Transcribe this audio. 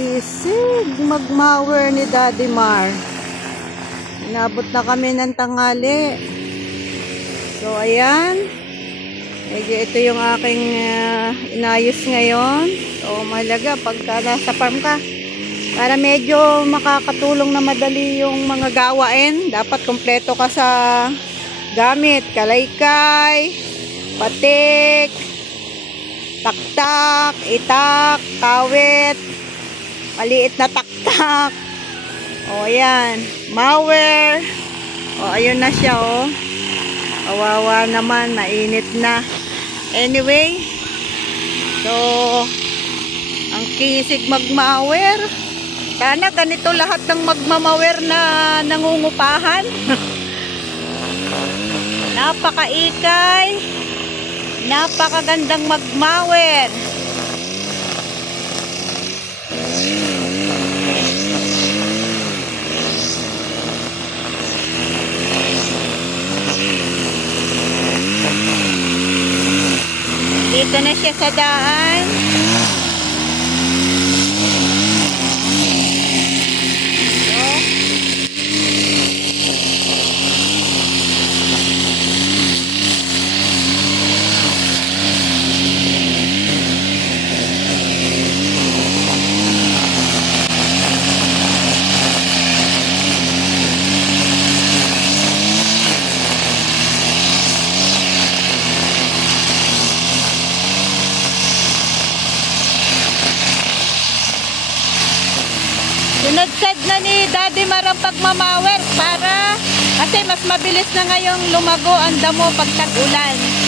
Sisig magmower ni Daddy Mar. Inabot na kami ng tanghali. So ayan, medyo ito yung aking inayos ngayon. So mahalaga pagka nasa farm ka, para medyo makakatulong na madali yung mga gawain. Dapat kompleto ka sa gamit, kalaykay, patik, taktak, itak, kawit, maliit na taktak. O ayan, mower. O ayun na siya o. Kawawa naman, mainit na. Anyway, so ang kisig magmower. Sana ganito lahat ng magmamawer na nangungupahan. Napakaikay, napakagandang magmower. Dito na siya sa daan. Sunod-sad na ni Daddy Mar ang pagmamawer para kasi mas mabilis na ngayong lumago ang damo pag tag-ulan.